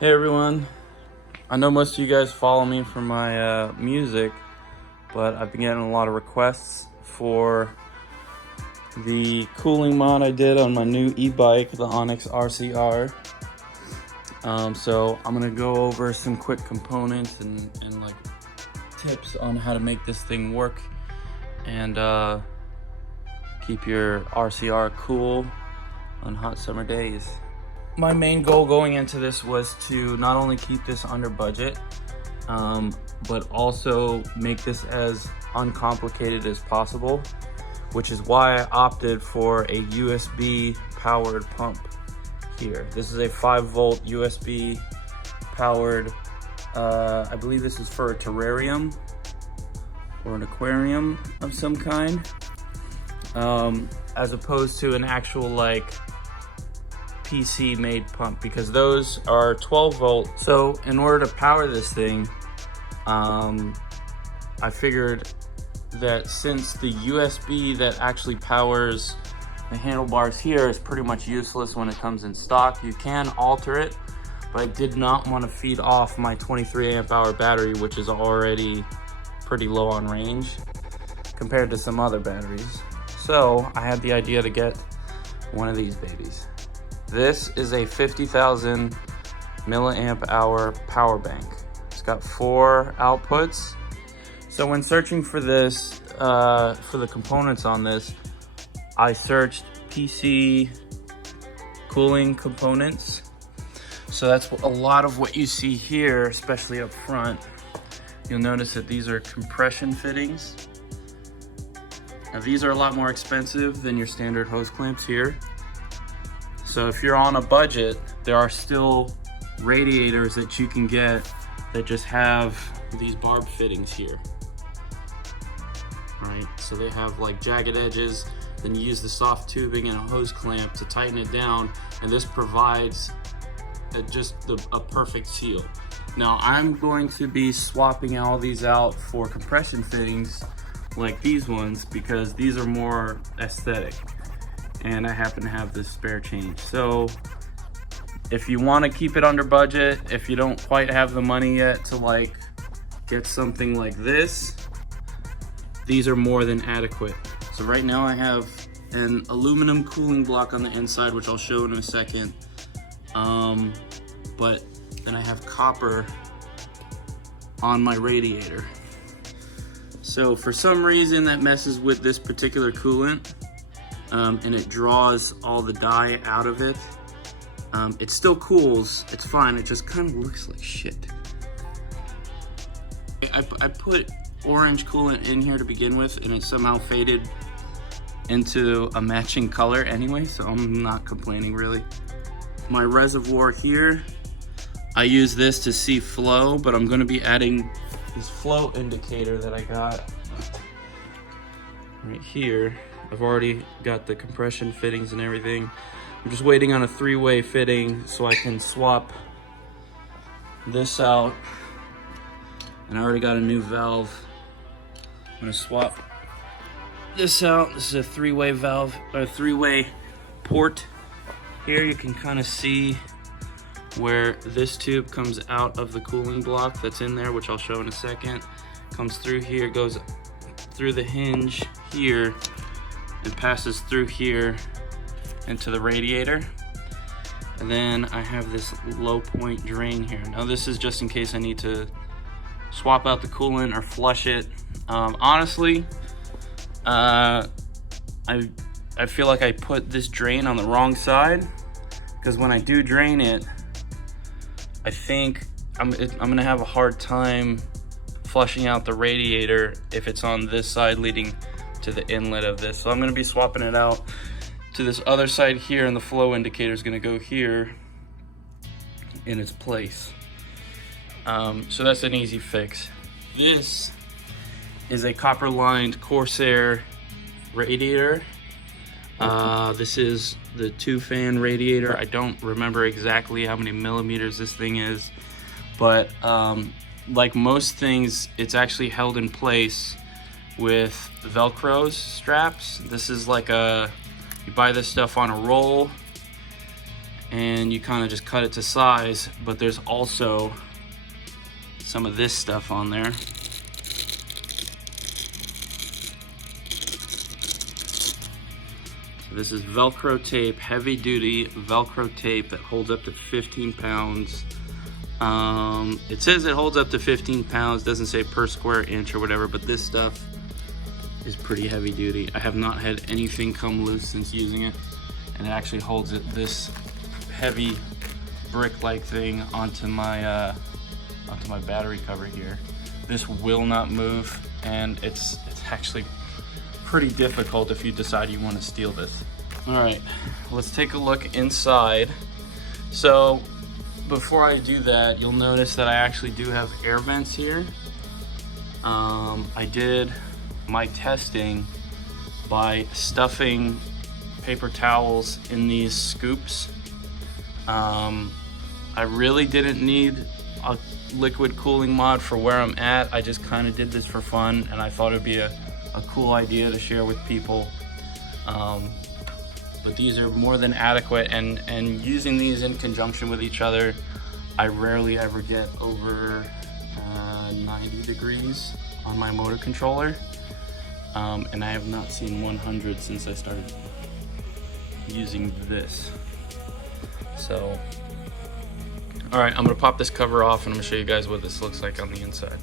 Hey everyone, I know most of you guys follow me for my music, but I've been getting a lot of requests for the cooling mod I did on my new e-bike, the ONYX RCR. So I'm gonna go over some quick components and like tips on how to make this thing work and keep your RCR cool on hot summer days. My main goal going into this was to not only keep this under budget, but also make this as uncomplicated as possible, which is why I opted for a USB powered pump here. This is a 5-volt USB powered, I believe this is for a terrarium or an aquarium of some kind, as opposed to an actual like PC made pump, because those are 12 volt. So in order to power this thing, I figured that since the USB that actually powers the handlebars here is pretty much useless when it comes in stock, you can alter it, but I did not want to feed off my 23 amp hour battery, which is already pretty low on range compared to some other batteries. So I had the idea to get one of these babies. This is a 50,000 milliamp hour power bank. It's got 4 outputs. So when searching for this, for the components on this, I searched PC cooling components. So that's a lot of what you see here, especially up front. You'll notice that these are compression fittings. Now these are a lot more expensive than your standard hose clamps here. So if you're on a budget, there are still radiators that you can get that just have these barb fittings here. Right, so they have like jagged edges, then you use the soft tubing and a hose clamp to tighten it down, and this provides a perfect seal. Now I'm going to be swapping all these out for compression fittings like these ones, because these are more aesthetic. And I happen to have this spare change. So if you want to keep it under budget, if you don't quite have the money yet to like get something like this, these are more than adequate. So right now I have an aluminum cooling block on the inside, which I'll show in a second. But then I have copper on my radiator. So for some reason that messes with this particular coolant. And it draws all the dye out of it. It still cools, it's fine, it just kind of looks like shit. I put orange coolant in here to begin with, and it somehow faded into a matching color anyway, so I'm not complaining really. My reservoir here, I use this to see flow, but I'm gonna be adding this flow indicator that I got right here. I've already got the compression fittings and everything. I'm just waiting on a 3-way fitting so I can swap this out. And I already got a new valve. I'm gonna swap this out. This is a 3-way valve, or a 3-way port. Here you can kind of see where this tube comes out of the cooling block that's in there, which I'll show in a second. Comes through here, goes through the hinge here, and passes through here into the radiator. And then I have this low point drain here. Now this is just in case I need to swap out the coolant or flush it. Honestly, I feel like I put this drain on the wrong side, because when I do drain it, I think I'm gonna have a hard time flushing out the radiator if it's on this side leading to the inlet of this. So I'm gonna be swapping it out to this other side here, and the flow indicator is gonna go here in its place. So that's an easy fix. This is a copper lined Corsair radiator. This is the 2-fan radiator. I don't remember exactly how many millimeters this thing is, but like most things, it's actually held in place with Velcro straps. This is like you buy this stuff on a roll, and you kind of just cut it to size, but there's also some of this stuff on there. So this is Velcro tape, heavy duty Velcro tape that holds up to 15 pounds. It says it holds up to 15 pounds, doesn't say per square inch or whatever, but this stuff is pretty heavy duty. I have not had anything come loose since using it, and it actually holds it, this heavy brick-like thing onto my battery cover here. This will not move, and it's actually pretty difficult if you decide you want to steal this. All right, let's take a look inside. So before I do that, you'll notice that I actually do have air vents here. I did my testing by stuffing paper towels in these scoops. I really didn't need a liquid cooling mod for where I'm at. I just kind of did this for fun, and I thought it'd be a cool idea to share with people. But these are more than adequate, and using these in conjunction with each other, I rarely ever get over 90 degrees on my motor controller. And I have not seen 100 since I started using this. So, all right, I'm gonna pop this cover off and I'm gonna show you guys what this looks like on the inside.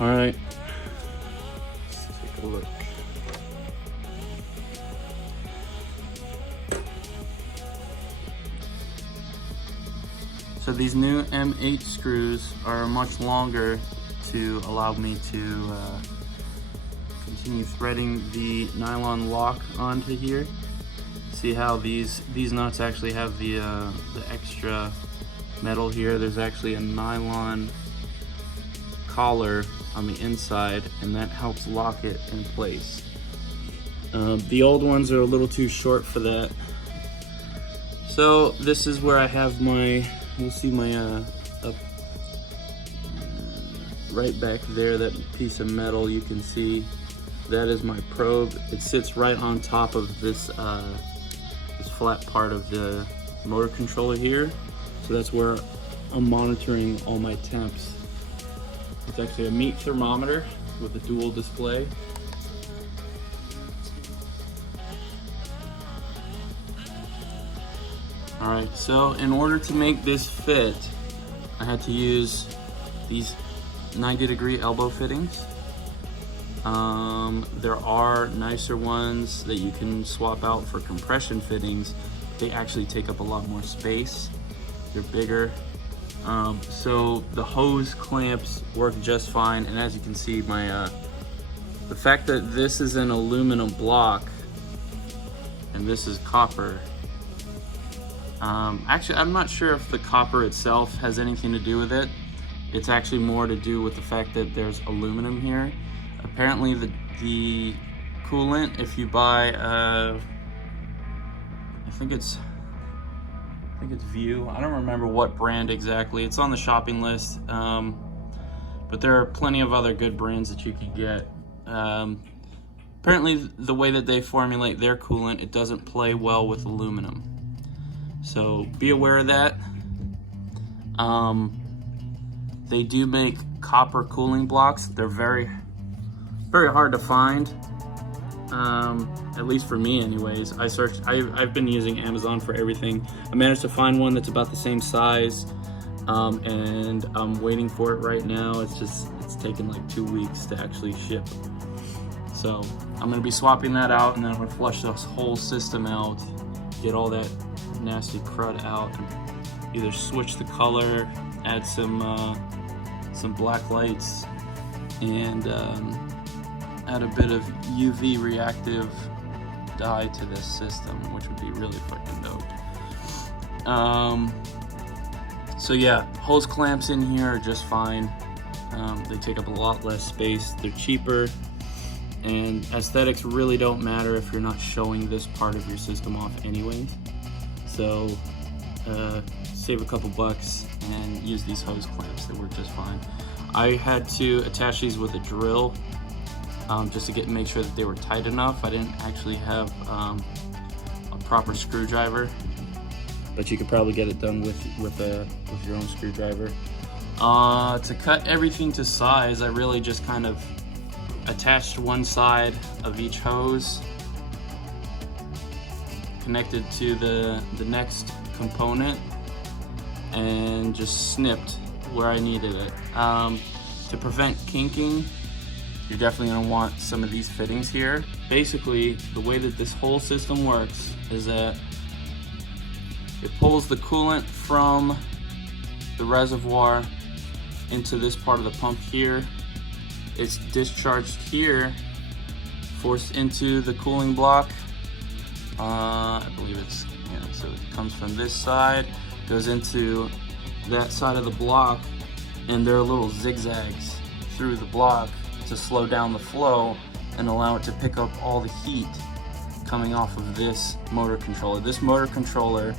All right, let's take a look. So these new M8 screws are much longer to allow me to continue threading the nylon lock onto here. See how these nuts actually have the extra metal here. There's actually a nylon collar on the inside, and that helps lock it in place. The old ones are a little too short for that. So this is where I have my, you'll see my right back there, that piece of metal you can see, that is my probe. It sits right on top of this this flat part of the motor controller here. So that's where I'm monitoring all my temps. It's actually a meat thermometer with a dual display. All right, so in order to make this fit, I had to use these 90-degree elbow fittings. There are nicer ones that you can swap out for compression fittings. They actually take up a lot more space. They're bigger. So the hose clamps work just fine. And as you can see, my the fact that this is an aluminum block and this is copper. Actually, I'm not sure if the copper itself has anything to do with it. It's actually more to do with the fact that there's aluminum here. Apparently the coolant, if you buy, I think it's View. I don't remember what brand exactly. It's on the shopping list, but there are plenty of other good brands that you could get. Apparently the way that they formulate their coolant, it doesn't play well with aluminum. So be aware of that. They do make copper cooling blocks. They're very hard to find, at least for me anyways. I've been using Amazon for everything. I managed to find one that's about the same size, and I'm waiting for it right now. It's taken like 2 weeks to actually ship. So I'm gonna be swapping that out, and then I'm gonna flush this whole system out, get all that nasty crud out, and either switch the color, add some black lights, and add a bit of UV reactive dye to this system, which would be really fucking dope. So yeah, hose clamps in here are just fine. They take up a lot less space. They're cheaper, and aesthetics really don't matter if you're not showing this part of your system off anyway. So save a couple bucks and use these hose clamps. They work just fine. I had to attach these with a drill just to make sure that they were tight enough. I didn't actually have a proper screwdriver, but you could probably get it done with your own screwdriver. To cut everything to size, I really just kind of attached one side of each hose, connected to the next component, and just snipped where I needed it. To prevent kinking, you're definitely going to want some of these fittings here. Basically, the way that this whole system works is that it pulls the coolant from the reservoir into this part of the pump here. It's discharged here, forced into the cooling block. I believe it's, yeah, so it comes from this side, goes into that side of the block, and there are little zigzags through the block to slow down the flow and allow it to pick up all the heat coming off of this motor controller. This motor controller,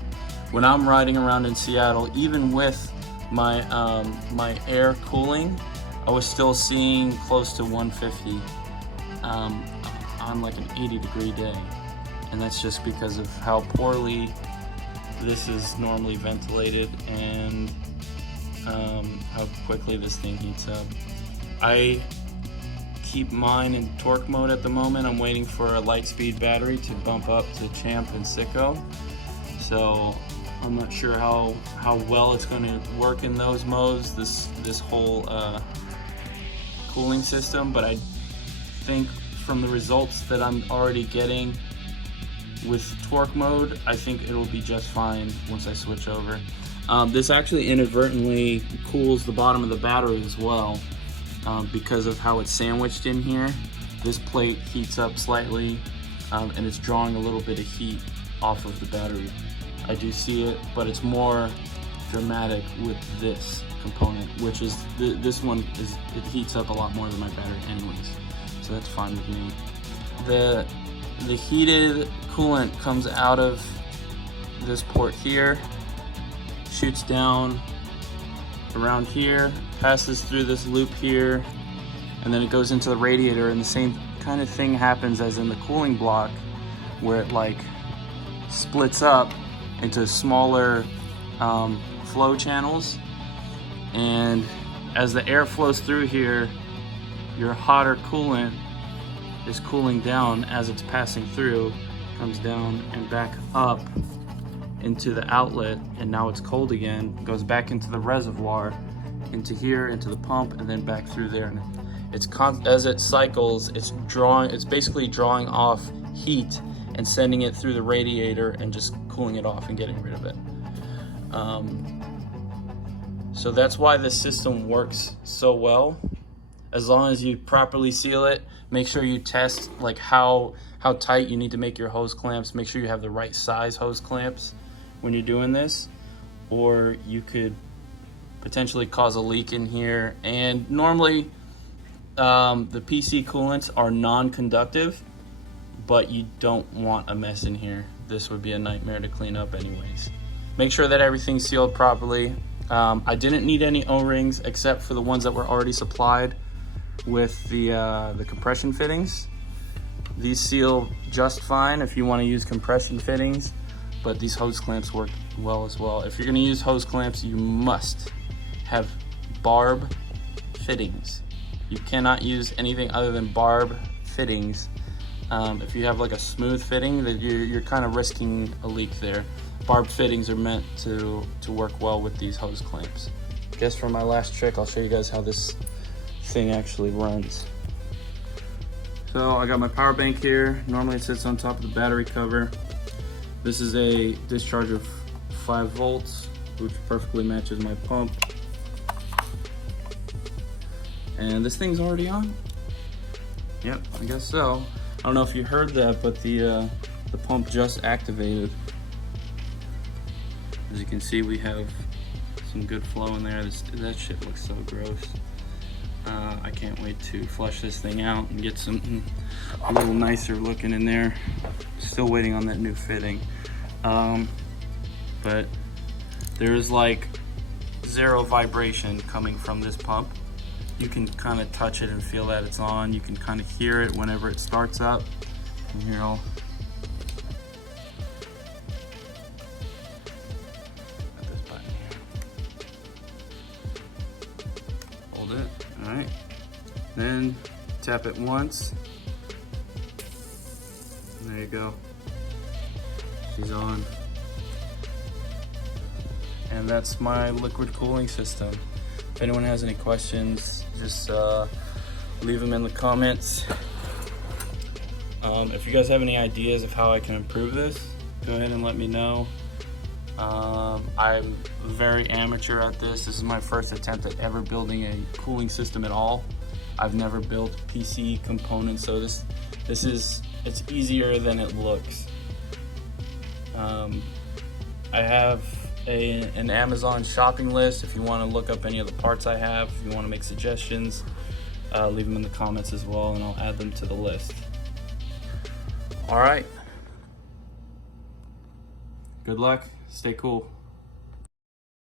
when I'm riding around in Seattle, even with my my air cooling, I was still seeing close to 150 on like an 80-degree day. And that's just because of how poorly this is normally ventilated and how quickly this thing heats up. I keep mine in torque mode at the moment. I'm waiting for a light speed battery to bump up to Champ and Sicko. So I'm not sure how well it's going to work in those modes, this whole cooling system, but I think from the results that I'm already getting with torque mode, I think it'll be just fine once I switch over. This actually inadvertently cools the bottom of the battery as well, because of how it's sandwiched in here. This plate heats up slightly, and it's drawing a little bit of heat off of the battery. I do see it, but it's more dramatic with this component, which is this one it heats up a lot more than my battery anyways, so that's fine with me. The heated coolant comes out of this port here, shoots down around here, passes through this loop here, and then it goes into the radiator, and the same kind of thing happens as in the cooling block, where it like splits up into smaller flow channels, and as the air flows through here, your hotter coolant is cooling down as it's passing through, comes down and back up into the outlet, and now it's cold again, goes back into the reservoir, into here, into the pump, and then back through there. And it's as it cycles, it's basically drawing off heat and sending it through the radiator and just cooling it off and getting rid of it. So that's why this system works so well. As long as you properly seal it, make sure you test like how tight you need to make your hose clamps. Make sure you have the right size hose clamps when you're doing this, or you could potentially cause a leak in here. And normally the PC coolants are non-conductive, but you don't want a mess in here. This would be a nightmare to clean up anyways. Make sure that everything's sealed properly. I didn't need any O-rings except for the ones that were already supplied with the compression fittings. These seal just fine if you want to use compression fittings, but these hose clamps work well as well. If you're going to use hose clamps, you must have barb fittings. You cannot use anything other than barb fittings. If you have like a smooth fitting, that you're kind of risking a leak there. Barb fittings are meant to work well with these hose clamps. I guess for my last trick, I'll show you guys how this thing actually runs. So I got my power bank here. Normally it sits on top of the battery cover. This is a discharge of 5 volts, which perfectly matches my pump. And this thing's already on. Yep, I guess so. I don't know if you heard that, but the pump just activated. As you can see, we have some good flow in there. That shit looks so gross. I can't wait to flush this thing out and get something a little nicer looking in there. Still waiting on that new fitting. But there's like 0 vibration coming from this pump. You can kind of touch it and feel that it's on. You can kind of hear it whenever it starts up. And here, right, then tap it once. And there you go. She's on. And that's my liquid cooling system. If anyone has any questions, just leave them in the comments. If you guys have any ideas of how I can improve this, go ahead and let me know. I'm very amateur at this. This is my first attempt at ever building a cooling system at all. I've never built PC components, so it's easier than it looks. I have an Amazon shopping list if you want to look up any of the parts I have. If you want to make suggestions, leave them in the comments as well, and I'll add them to the list. All right. Good luck. Stay cool.